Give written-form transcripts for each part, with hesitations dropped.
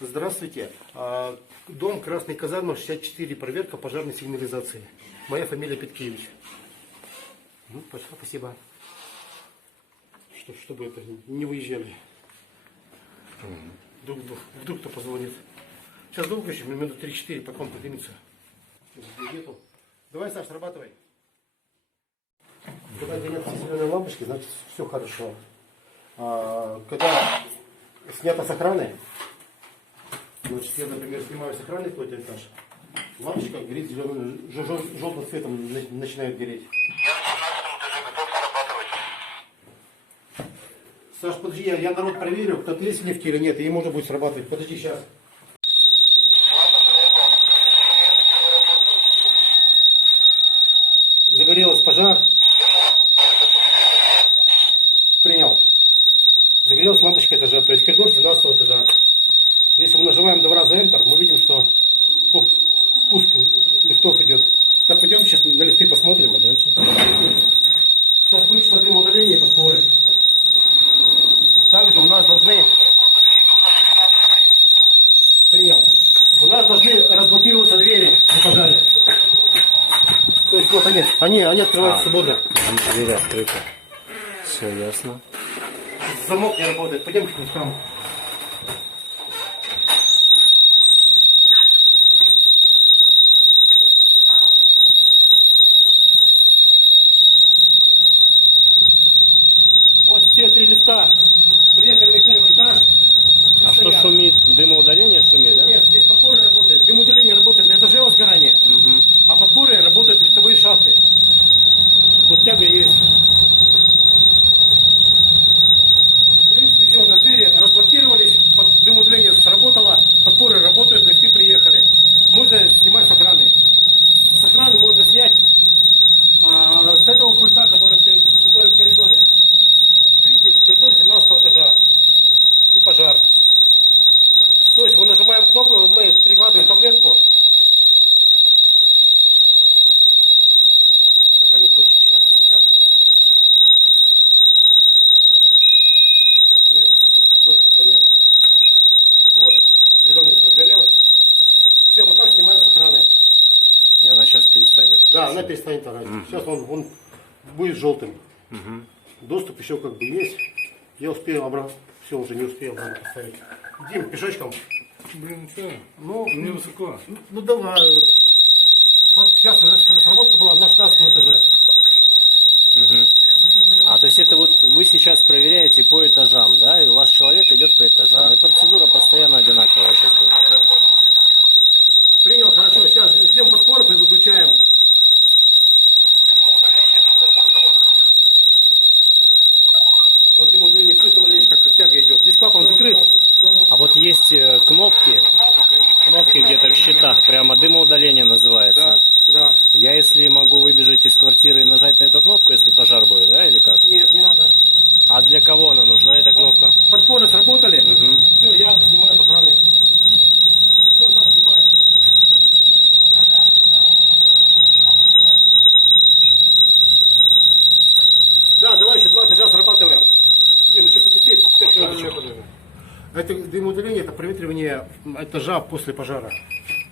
Здравствуйте. Дом Красный Казарма, 64, проверка пожарной сигнализации. Моя фамилия Петкевич. Ну, пошла, спасибо. Чтобы это не выезжали. Вдруг кто позвонит. Сейчас долго еще, минут 3-4, потом поднимется. Нету. Давай, Саш, срабатывай. Когда горят все зеленые лампочки, значит все хорошо. Когда снято с охраны, значит, я, например, снимаю с охраны какой-то этаж, лампочка горит зеленым, желтым цветом начинает гореть. Саш, подожди, я народ проверю, кто-то есть в лифте или нет, и можно будет срабатывать. Подожди, сейчас. Загорелась пожар. Принял. Загорелась лампочка этажа, то есть коридор 17 этажа. Если мы нажимаем 2 раза Enter, мы видим, что пуск лифтов идет. Так, пойдем сейчас на лифты посмотрим. Сейчас будет дым удаления подпоры. Также у нас должны... Принял. У нас должны разблокироваться двери на пожаре. То есть вот они открываются свободно. Двери открыты. Все ясно. Замок не работает. Пойдемте к там. Вот все 3 лифта. Приехали на первый этаж. А что шумит? Дымоудаление шумит, да? Нет, здесь подпоры работают. Дымоудаление работает на этаже возгорания. А подпоры работают лифтовые шахты. Вот тяга есть. В принципе, все, у нас двери разблокировались, дымоудаление сработало, подпоры работают, лифты приехали. Можно снимать с охраны. С охраны можно снять с этого пульта, который в коридоре. Видите, здесь коридор 17 этажа. И пожар. То есть мы нажимаем кнопку, мы прикладываем таблетку. Пока не хочет сейчас. Нет, доступа нет. Вот. Зеленый разгорелась. Все, мы так снимаем с экрана. И она сейчас перестанет. Да, она перестанет орать. Сейчас он будет желтым. Доступ еще как бы есть. Я успею обратно. Все, уже не успел обратно поставить. Дим, пешочком. Блин, что? Ну, Невысоко. Ну давай. Вот сейчас сработка была на 16 этаже. А то есть это вот вы сейчас проверяете по этажам, да? И у вас человек идет по этажам. Да. И процедура постоянно одинаковая сейчас будет. Принял, хорошо. Сейчас ждем подпоров и выключаем. Вот дымоудаление слышно маленечко, как тяга идет. Здесь клапан закрыт. А вот есть кнопки где-то в щитах, прямо дымоудаление называется. Да, да. Я если могу выбежать из квартиры и нажать на эту кнопку, если пожар будет, да, или как? Нет, не надо. А для кого она нужна, эта кнопка? Подпоры сработали. Все, я снимаю с охраны. Все, да, снимаю. Да, давай еще 2 этажа срабатываем. Дим, еще потерпеть. Это дымоудаление, это проветривание этажа после пожара.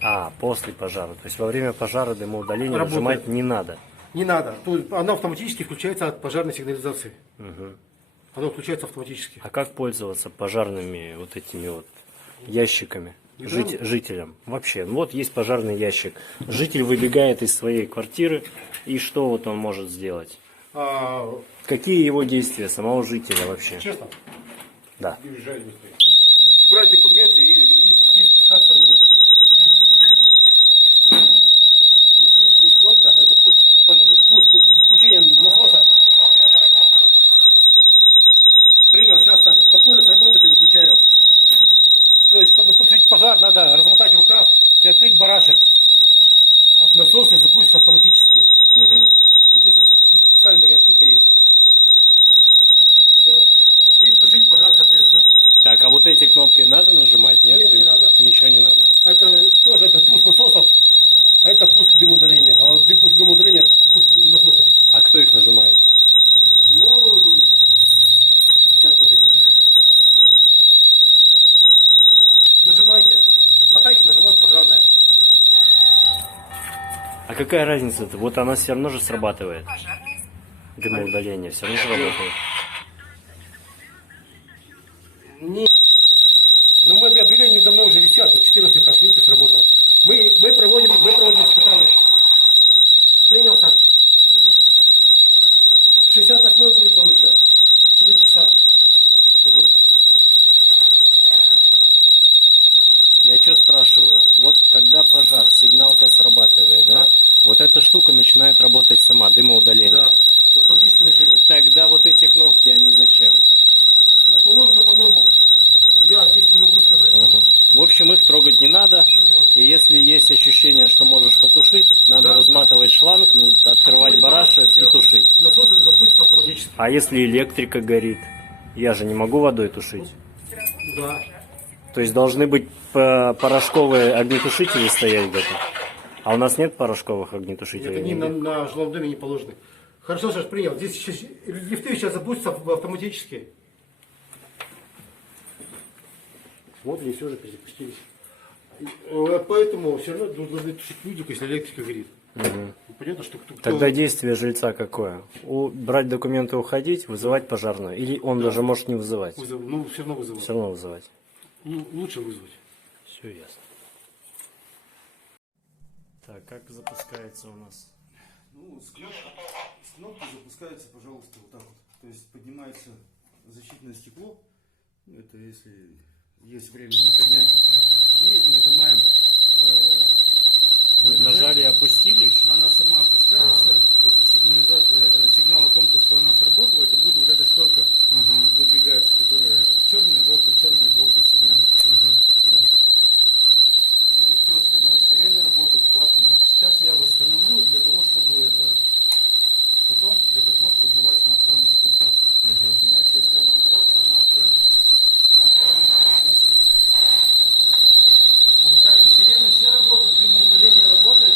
А, после пожара. То есть во время пожара дымоудаление Работает. нажимать не надо. Не надо. Она автоматически включается от пожарной сигнализации. Оно включается автоматически. А как пользоваться пожарными вот этими вот ящиками жителям? Вообще, вот есть пожарный ящик. Житель выбегает из своей квартиры, и что вот он может сделать? Какие его действия самого жителя вообще? Честно? Да. Брать документы и спускаться вниз. Здесь видите, есть кнопка, это пуск, включение насоса. Принял, сейчас, Саша. Подпоры сработает и выключаю. То есть, чтобы потушить пожар, надо размотать рукав и открыть барашек. Насосы запустятся автоматически. Вот здесь специальная такая штука есть. Все. И тушить пожар, соответственно. Так, а вот эти кнопки надо нажимать? Нет, Нет, не надо. Ничего не надо. Это тоже это пуск насосов, а это пуск дымоудаления. А вот пуск дымоудаления, это пуск насосов. А кто их нажимает? Ну, сейчас подождите. А какая разница-то? Вот она все равно же срабатывает. Дымоудаление все равно же работает. Не. Но мы объявления давно уже висят, вот 14 этаж, видите, сработал. Мы проводим испытания. Принялся. 68-й будет дом еще. 4 часа. Угу. Я что спрашиваю? Вот когда пожар, сигналка срабатывает, да? Вот эта штука начинает работать сама, дымоудаление. Да, в автоматическом режиме. Тогда вот эти кнопки, они зачем? Положено по нормам. Я здесь не могу сказать. Угу. В общем, их трогать не надо. И если есть ощущение, что можешь потушить, надо Да. разматывать шланг, открывать барашек и тушить. Насос запустится автоматически. А если электрика горит? Я же не могу водой тушить. Да. То есть должны быть порошковые огнетушители стоять где-то. А у нас нет порошковых огнетушителей? Это не на жилом доме не положено. Хорошо, Саш, принял. Здесь лифты сейчас запустятся автоматически. Вот здесь уже перезапустились. Поэтому все равно должны тушить люди, если электрика горит. Угу. Понятно, что кто... Тогда действие жильца какое? Брать документы, уходить, вызывать пожарную? Или он даже может не вызывать? Ну, все равно вызывать. Все равно вызывать. Ну, лучше вызвать. Все ясно. Так, как запускается у нас? Ну, с кнопки запускается, пожалуйста, вот так вот. То есть поднимается защитное стекло. Это если есть время на поднятие. И нажимаем. Вы нажали и опустили еще? Она сама опускается. Просто сигнализация, сигнал о том, что она сработала, это будет вот эта шторка выдвигается, которая черная, желтая сигнальная. Вот. Значит, ну и все остальное. Сирены работают, клапаны. Сейчас я восстановлю для того, чтобы потом эта кнопка взялась на охрану с пульта. Иначе, если она нажата, она уже на охрану не возьмется. Получается, сирены все работают, дымоудаление работает,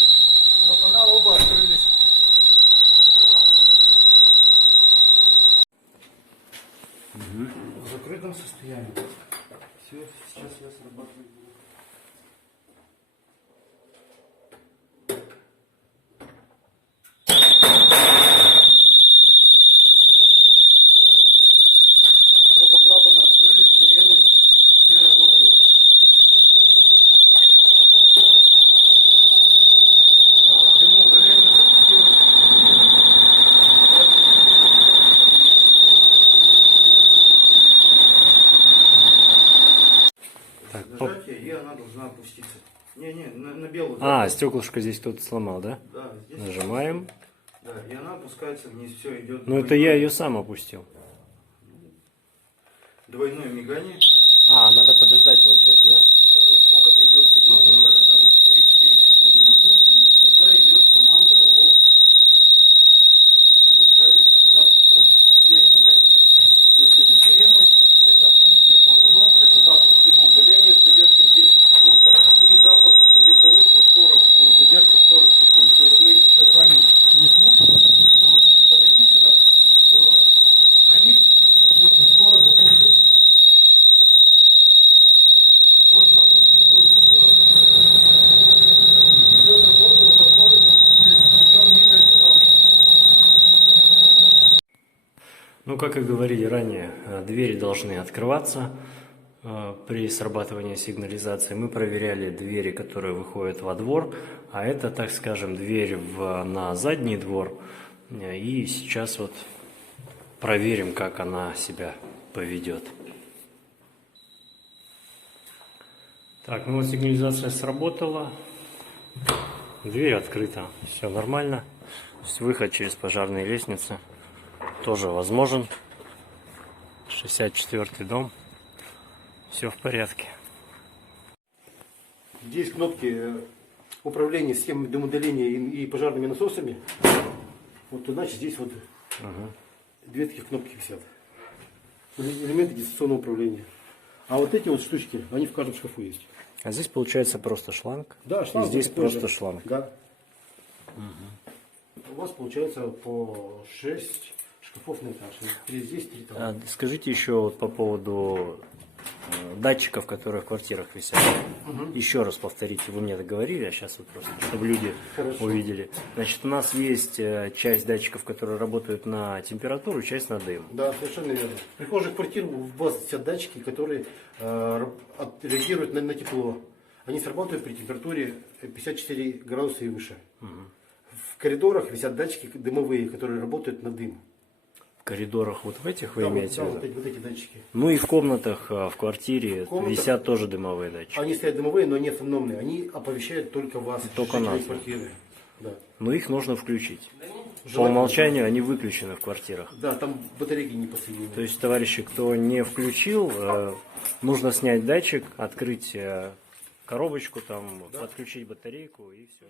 клапана оба открылись. В закрытом состоянии. Все, сейчас я срабатываю. Оба клапана открылись, сирены все работают. Дымоудаление запустилось. Так, Нажатие, и она должна опуститься. Не, на белую. А, стеклышко здесь кто-то сломал, да? Да, здесь. Нажимаем. Да, и она опускается вниз, все идет. Ну это я ее сам опустил. Двойное мигание. А, надо подождать, получается, да? Сколько-то идет сигнал, буквально там 3-4 секунды на пульт, и с пульта идет команда о начале запуска всей автоматики. То есть это сирены, это открытие клапанов, это запуск дымоудаления с задержкой в 10 секунд и запуск лифтовых фосфоров с задержкой в 40 секунд. То есть мы их сейчас с вами не слушаем, но вот если подойти сюда, то они очень скоро запустятся. Вот запуск лифтовых фосфоров. Все сработало, фосфоры запустились. Идем мигать, пожалуйста. Ну, как и говорили ранее, двери должны открываться при срабатывании сигнализации. Мы проверяли двери, которые выходят во двор, а это, так скажем, дверь на задний двор. И сейчас вот проверим, как она себя поведет. Так, ну вот сигнализация сработала. Дверь открыта, все нормально. То есть выход через пожарные лестницы тоже возможен. 64-й дом. Все в порядке. Здесь кнопки управления системой дымоудаления и пожарными насосами. Вот значит здесь вот две таких кнопки висят. Элементы дистанционного управления. А вот эти вот штучки, они в каждом шкафу есть. А здесь получается просто шланг. Да, шланг. И здесь такой просто же. шланг. Да. У вас получается по 6 шкафов на этаж. 3 здесь, 3 там. А скажите еще вот по поводу датчиков, которые в квартирах висят. Еще раз повторите, вы мне это говорили, а сейчас вот просто, чтобы люди увидели. Значит, у нас есть часть датчиков, которые работают на температуру, часть на дым. Да, совершенно верно. В прихожих квартир в вас висят датчики, которые реагируют на тепло. Они срабатывают при температуре 54 градуса и выше. В коридорах висят датчики дымовые, которые работают на дым. В коридорах вот в этих вы Да, имеете да, в виду? вот эти датчики. Ну и в комнатах, в квартире комнатах- висят тоже дымовые датчики. Они стоят дымовые, но не автономные. Они оповещают только вас, Только жителей нас. квартиры. Да. Но их нужно включить. По Желательно. умолчанию они выключены в квартирах. Да, там батарейки не подсоединены. То есть, товарищи, кто не включил, нужно снять датчик, открыть коробочку, там, подключить батарейку и все.